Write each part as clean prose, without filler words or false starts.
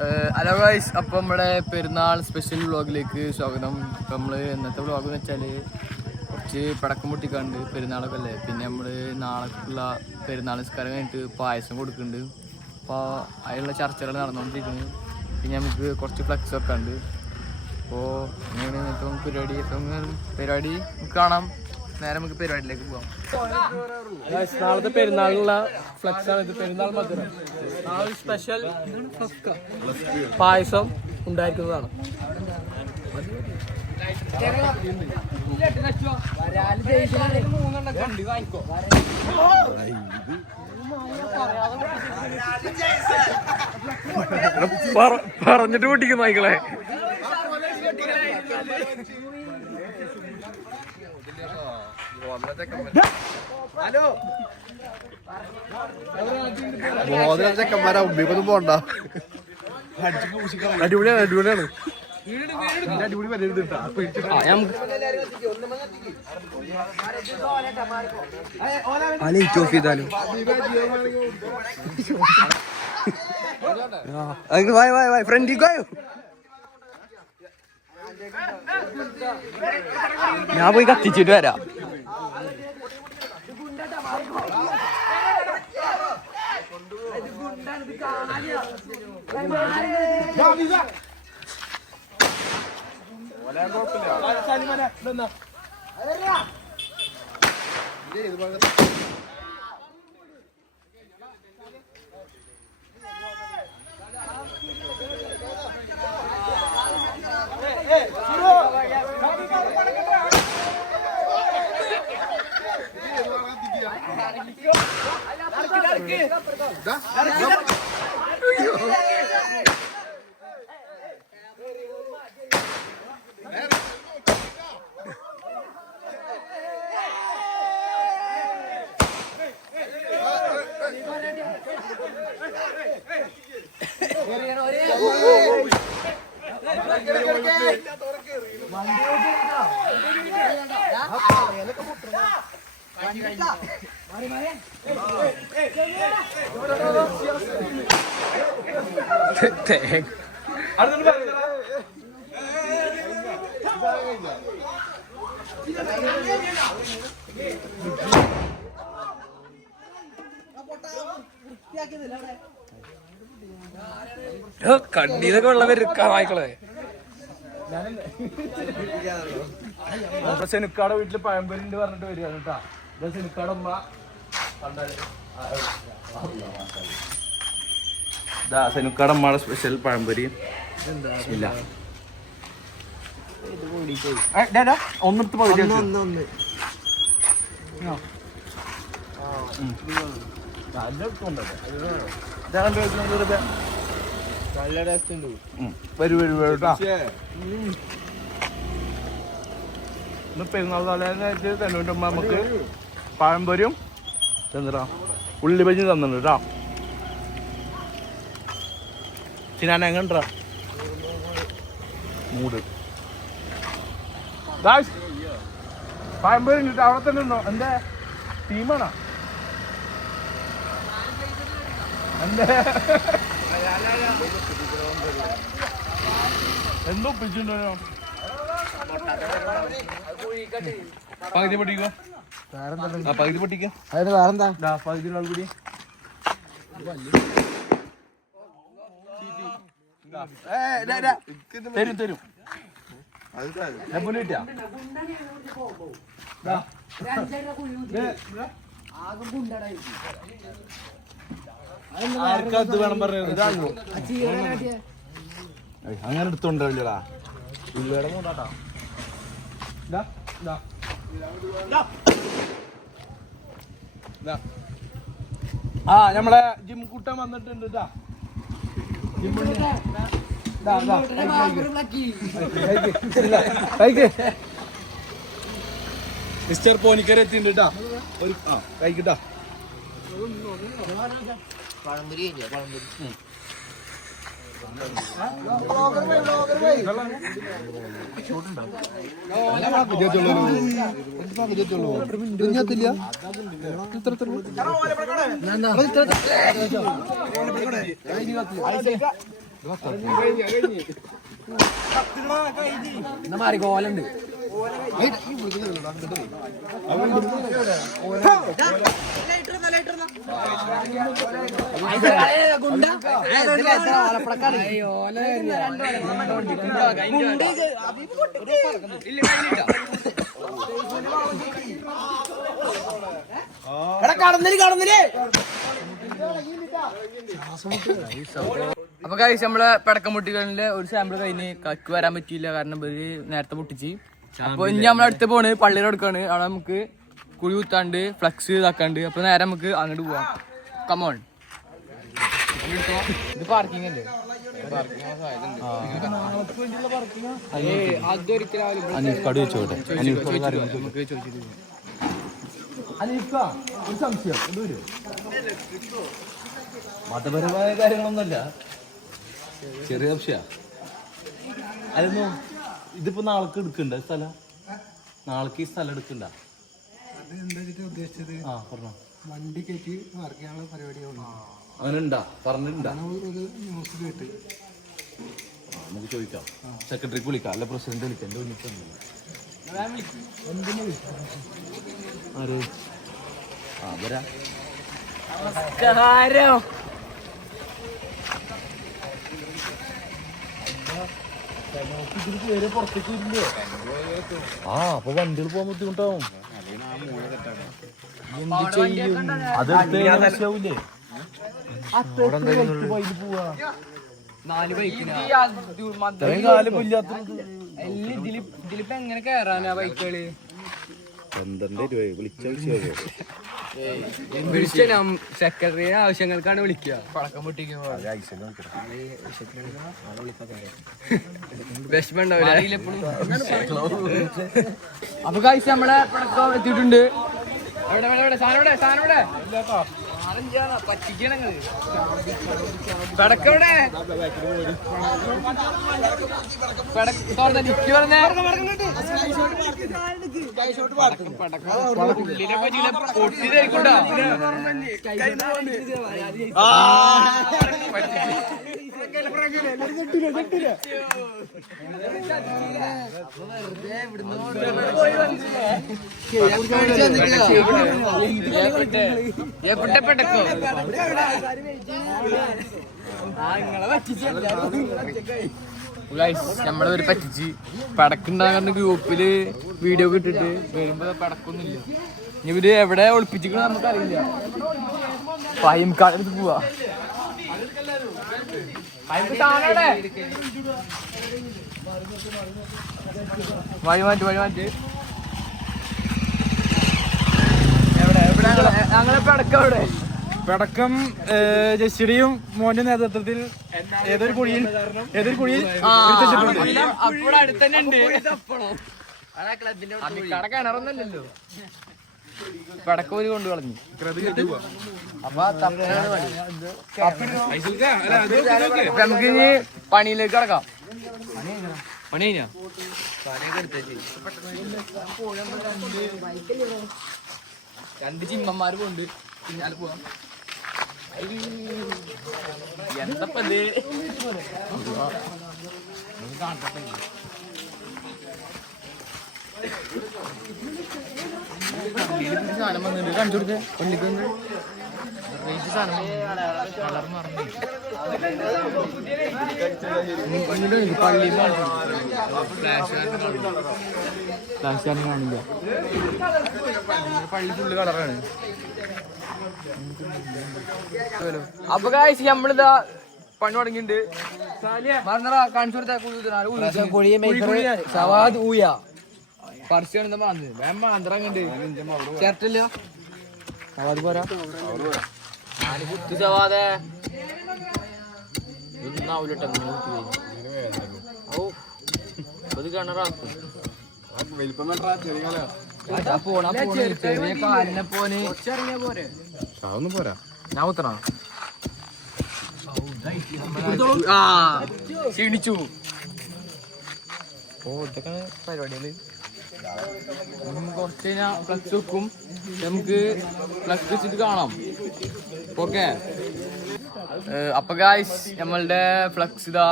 Hello guys, അപ്പം നമ്മുടെ പെരുന്നാൾ സ്പെഷ്യൽ വ്ളോഗിലേക്ക് സ്വാഗതം. ഇപ്പം നമ്മൾ ഇന്നത്തെ വ്ളോഗ് എന്ന് വെച്ചാൽ കുറച്ച് പടക്കം പൊട്ടിക്കാണ്ട് പെരുന്നാളൊക്കെ അല്ലേ. പിന്നെ നമ്മൾ നാളേക്കുള്ള പെരുന്നാൾ നിസ്കാരം കഴിഞ്ഞിട്ട് പായസം കൊടുക്കുന്നുണ്ട്. അപ്പോൾ അതിനുള്ള ചർച്ചകൾ നടന്നുകൊണ്ടിരിക്കുന്നു. പിന്നെ നമുക്ക് കുറച്ച് ഫ്ലെക്സ് ഒക്കെ ഉണ്ട്. അപ്പോൾ ഇങ്ങനെയാണ് ഇന്നത്തെ പരിപാടി നമുക്ക് കാണാം. നേരെ നമുക്ക് പരിപാടിയിലേക്ക് പോകാം. നാളത്തെ പെരുന്നാളിനുള്ള ഫ്ലെക്സ് ആണ് ഇത്. പെരുന്നാൾ മധുരം നാളെ സ്പെഷ്യൽ പായസം ഉണ്ടായിരിക്കുന്നതാണ്. പറഞ്ഞിട്ട് പൊട്ടിക്കും നായ്ക്കളെ. മോതിരം ചെക്കന്മാരാ ഉമ്മിപ്പൊന്നും പോണ്ട. അടിപൊളിയാണ്, അടിപൊളിയാണ്. അടിപൊളി വരരുത്. ഓഫ് ചെയ്താലും ഫ്രണ്ടിൽ ഞാൻ പോയി കത്തിച്ചിട്ട് വരാം. കണ്ണീന്നൊക്കെ വെള്ളം വരും നായ്ക്കളെ. സെനുക്കാടെ വീട്ടില് പഴംപൊരിണ്ട് പറഞ്ഞിട്ട് വരികയാണ് കേട്ടാ. സെനുക്കാടെ ഉമ്മ സെനുക്കാടെ ഉമ്മയുടെ സ്പെഷ്യൽ പഴംപൊരി. ഒന്നെടുത്ത് പകുതി നല്ല ടേസ്റ്റ് ഉണ്ട്. കേട്ടാ. ഇന്ന് പെരുന്നാൾ തലേന്നായിട്ട് തന്നെ നമുക്ക് പഴംപൊരിയും തന്നിട്ടാ ഉള്ളിബജി തന്നിട്ടുണ്ട് കേട്ടാ. ചിനാൻ എങ്ങണ്ടാ മൂട് പഴംപൊരി കിട്ടാ. അവിടെ തന്നെ ഉണ്ടോ? എന്താ ടീമാണോ? എന്തോ ഒപ്പിച്ചിട്ടുണ്ടോ? പകുതി പൊട്ടിക്കോ. പകുതി പൊട്ടിക്കോ. വേറെന്താ പകുതി ആൾ കൂടി തരും തരും. കിട്ടിയാ ആർക്കത് വേണം പറഞ്ഞത്. അങ്ങനെ എടുത്തോണ്ടല്ലേടാ. ആ നമ്മളെ ജിം കൂട്ടം വന്നിട്ടുണ്ട് കേട്ടാ. മിസ്റ്റർ പോനിക്കര എത്തിണ്ട് കേട്ടാ. ഒരു കഴിക്കട്ടാ. പഴംപൊരി ഇത്ര. മാറി കോലുണ്ട് അപ്പൊ കഴിച്ച് നമ്മളെ പടക്കമുട്ടികളിലെ ഒരു സാമ്പിൾ കഴിഞ്ഞ് കക്ക് വരാൻ പറ്റിയില്ല കാരണം ഇവര് നേരത്തെ പൊട്ടിച്ച്. അപ്പൊ ഇനി നമ്മളടുത്ത് പോണ് പള്ളിയുടെ അടുക്കാണ്. അവിടെ നമുക്ക് കുഴി കുത്താണ്ട് ഫ്ലക്സ് ഇതാക്കാണ്ട്. അപ്പൊ നേരെ നമുക്ക് അങ്ങോട്ട് പോവാം. കമോൺ. ഇത് പാർക്കിംഗ് അല്ലേ? മതപരമായ കാര്യങ്ങളൊന്നുമല്ല, ചെറിയ വിഷയ. അതൊന്നു ഇതിപ്പോ നാളേക്ക് എടുക്കണ്ട സ്ഥലം, നാളേക്ക് ഈ സ്ഥലം എടുക്കണ്ട. ആ പറഞ്ഞോ. വണ്ടി കയറ്റി വർക്കാനുള്ള പരിപാടിയാണ്. അങ്ങനെ ഉണ്ടാ പറഞ്ഞിട്ടുണ്ടാ? നമുക്ക് ചോദിക്കാം, സെക്രട്ടറിക്ക് വിളിക്കാം, അല്ല പ്രസിഡന്റ് വിളിക്കാം. എന്റെ ആര്? ആ വരാ. നമസ്കാരം. ആ അപ്പൊ വണ്ടികൾ പോകാൻ ബുദ്ധിമുട്ടാവും. ഇതിലിപ്പോ എങ്ങനെ കേറാനാ ബൈക്കുകള്? 12 രൂപ വിളിച്ച സെക്രട്ടറി ആവശ്യങ്ങൾക്കാണ് വിളിക്കുക. പടക്കം പൊട്ടിക്കുമ്പോ വിഷമം ഉണ്ടാവില്ല. അപ്പൊ കഴിച്ച് നമ്മളെ പടക്കം എത്തിയിട്ടുണ്ട്. പറ്റിക്കണങ്ങള് പടക്കവിടെ പൊട്ടിക്കൊണ്ടാ പെട്ടക്കോ നമ്മളെ ഒരു പറ്റിച്ച് പടക്കുണ്ടാകുന്ന ഗ്രൂപ്പില് വീഡിയോ ഇട്ടിട്ട് വരുമ്പോ പടക്കൊന്നുമില്ല. ഇവര് എവിടെ ഒളിപ്പിച്ചിക്കണോ നമുക്കറിയില്ല. ഫൈംകാട് പോവാ. വഴി മാറ്റി ഞങ്ങളെ പടക്കം എവിടെ? പടക്കം ജസ്റ്റിയുടെയും മോന്റെ നേതൃത്വത്തിൽ ഏതൊരു കുഴിയിൽ അപ്പോൾ അടുത്ത് തന്നെ ഉണ്ട്. കട കിണറൊന്നുമല്ലല്ലോ. പടക്കോല് കൊണ്ട് കളഞ്ഞു. അപ്പൊ നമുക്ക് ഇനി പണിയിലേക്ക് കിടക്കാം. പണി കഴിഞ്ഞാ രണ്ട് ചിമ്മന്മാര് പോണ്ട്. പിന്നാലെ പോവാം. എന്തപ്പത് സാധനം വന്നിട്ട് കാണിച്ചു കൊടുത്തേ. പള്ളിക്ക് സാധനം പള്ളി ഫ്ലാഷ് കാണില്ല. പള്ളി ഫുള്ള് കളറാണ്. അപ്പൊ കാഴ്ച നമ്മളിതാ പണി തുടങ്ങിണ്ട്. കാണിച്ചു കൊടുത്ത പറിച്ചാണ് മാന്ത് മാന്ത്രണ്ട് ചേർട്ടില്ല. സവാദ് പോരാ കുത്തി സവാദേ ഇതൊന്നാവൂലട്ടോ. ഓ അത് കിണറാക്കും. ചെറിയ കാലിനെ പോന് പോരാ. ഞാൻ കുത്തണ ക്ഷീണിച്ചു. ഓ ഇതൊക്കെ പരിപാടികള്. കുറച്ച് കഴിഞ്ഞാൽ ഫ്ലക്സ് വെക്കും. നമുക്ക് ഫ്ലക്സ് വെച്ചിട്ട് കാണാം. ഓക്കെ അപ്പൊ ഗായ്സ് നമ്മളുടെ ഫ്ലക്സ് ഇതാ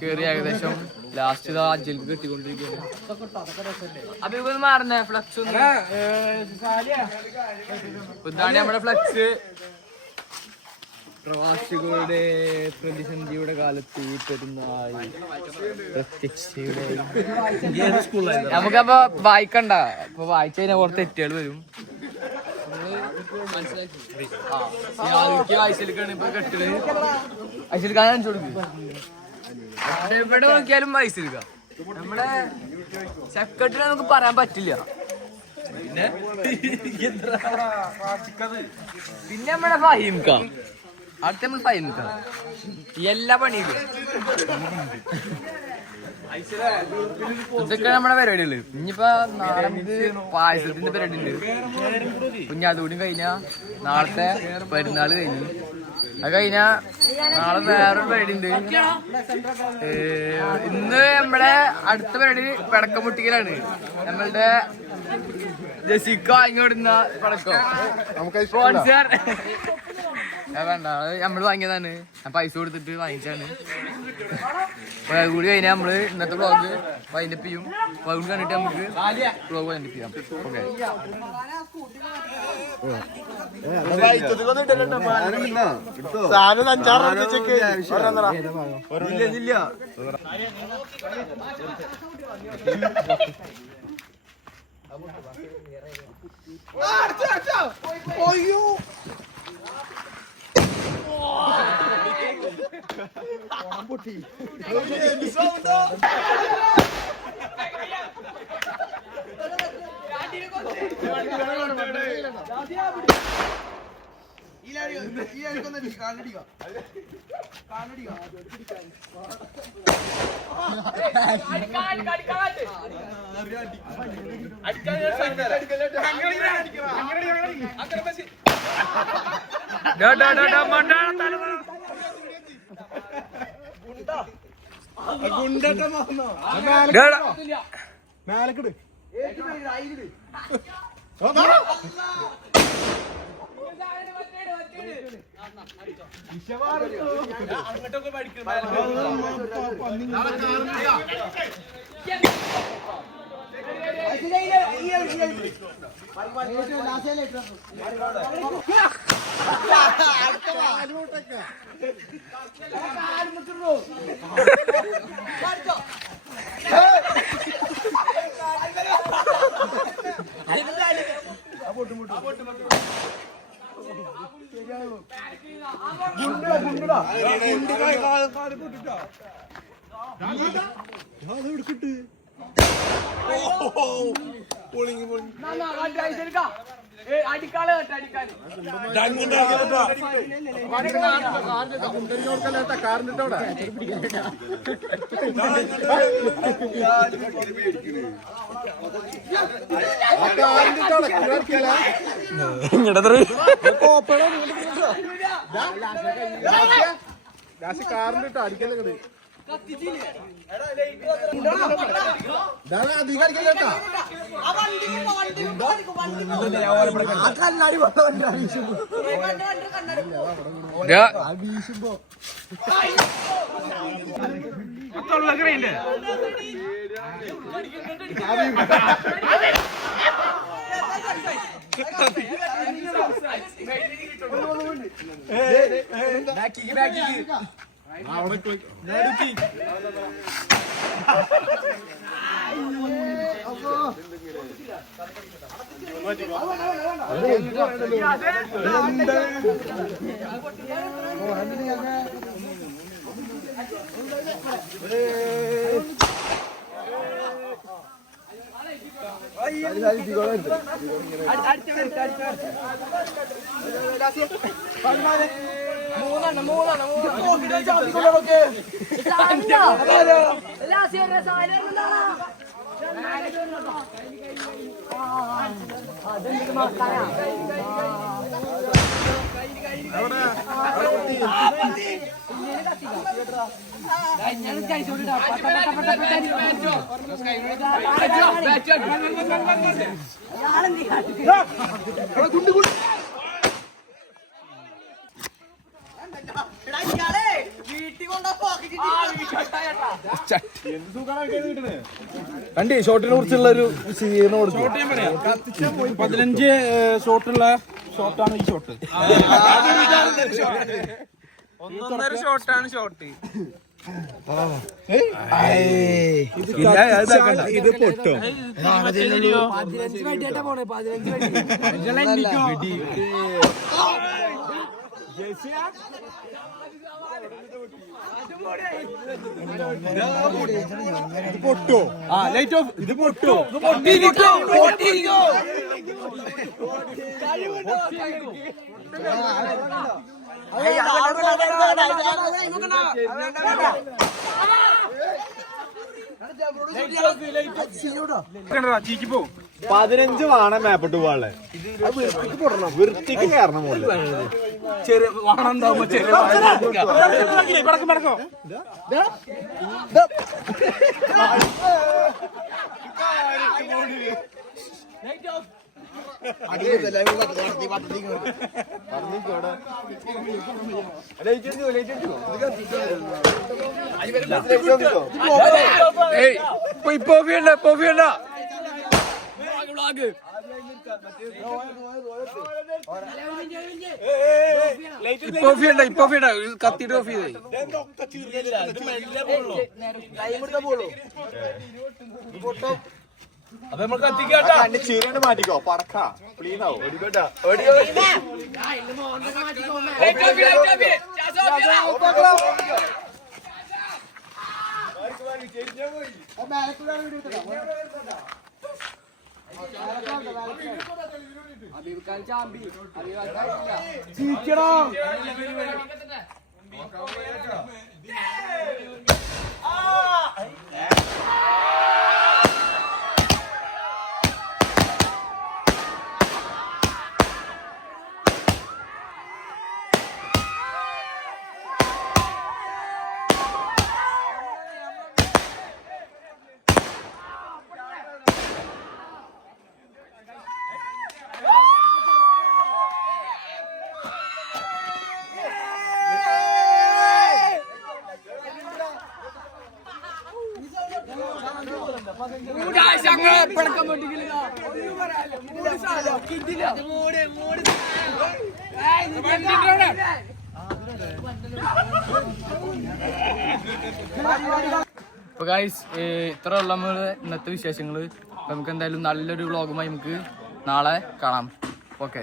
കേറി ഏകദേശം ലാസ്റ്റ് ഇതാ അജ്ജൽക്ക് കെട്ടിക്കൊണ്ടിരിക്കുകയാണ്. അപ്പൊ ഇതൊന്ന് മാറുന്നേ ഫ്ലക്സ് ഇതാണ് നമ്മുടെ ഫ്ലക്സ്. പ്രവാസികളുടെ പ്രതിസന്ധിയുടെ കാലത്ത് പെരുന്നാൾ പ്രത്യക്ഷയുടെ നമുക്കപ്പൊ വായിക്കണ്ട. ഇപ്പൊ വായിച്ചു കഴിഞ്ഞാൽ കുറച്ച് തെറ്റുകൾ വരും. ഐശ്വലിക്കാണ് ഇപ്പൊ കെട്ടില്. ഐശ്വലിക്കാൻ കാണിച്ചു കൊടുക്കും. എവിടെ നോക്കിയാലും ഐശ്വലിക്ക. നമ്മുടെ സെക്രട്ടറി നമുക്ക് പറയാൻ പറ്റില്ല. പിന്നെ നമ്മുടെ ഫഹീംക്ക അടുത്ത നമ്മൾ ഫഹീംക്ക എല്ലാ പണിയിലും ഇതൊക്കെ നമ്മുടെ പരിപാടികള്. ഇനിയിപ്പോ നാളെ നമുക്ക് പായസത്തിന്റെ പരിപാടി ഉണ്ട്. പിന്നെ അതുകൂടി കഴിഞ്ഞാ നാളത്തെ പെരുന്നാള് കഴിഞ്ഞു. അത് കഴിഞ്ഞാ നാളെ വേറൊരു പരിപാടി ഉണ്ട്. ഇന്ന് നമ്മുടെ അടുത്ത പരിപാടി പടക്കം പൊട്ടിക്കലാണ്. നമ്മളുടെ ജസിക്ക വാങ്ങിക്കൊടുന്ന പടക്കം സ്പോൺസർ വേണ്ട, നമ്മള് വാങ്ങിയതാണ്. ഞാൻ പൈസ കൊടുത്തിട്ട് വാങ്ങിച്ചാണ്. അപ്പൊ അതുകൂടി കഴിഞ്ഞാൽ നമ്മള് ഇന്നത്തെ വ്ളോഗ് വൈൻഡപ്പ് ചെയ്യും. അപ്പൊ അതുകൊണ്ട് കണ്ടിട്ട് നമുക്ക് വ്ളോഗ് വൈൻഡപ്പ് ചെയ്യാം. ഓക്കെ. മേലക്കിട് അങ്ങോട്ടൊക്കെ പഠിക്കും. കാറിന്റെ അടിക്കല്ലേ വീശുമ്പോ കണ്ടി ഷോട്ടിനെ കുറിച്ചുള്ള ഒരു വിശദീകരണം കൊടുത്തു. 15 ഷോട്ടുള്ള ഷോട്ടാണ് ഈ ഷോട്ട്. 1.5 ഷോട്ടാണ് ഷോട്ട്. ഇത് പൊട്ടോ പൊട്ടോ ലൈറ്റ് ഓഫ്. ഇത് പൊട്ടോ ചീക്കി പോ. 15 വേണം മേപ്പിട്ട് പോവാളെ. വൃത്തിക്ക് കയറണം പോലെ ചെറിയ വാണം ഉണ്ടാവുമ്പോ ചെറിയ പടക്കോ ഇപ്പൊ കത്തിട്ട് ഓഫ് ചെയ്തേ. അപ്പൊ നമ്മൾ കത്തിക്കാട്ടാ. ശരിയാണ് മാറ്റിക്കോ പടക്ക ക്ലീനാവും. അപ്പോൾ ഗൈസ് ഇത്ര ഉള്ള നമ്മള് ഇന്നത്തെ വിശേഷങ്ങൾ. നമുക്ക് എന്തായാലും നല്ലൊരു വ്ളോഗുമായി നമുക്ക് നാളെ കാണാം. ഓക്കെ.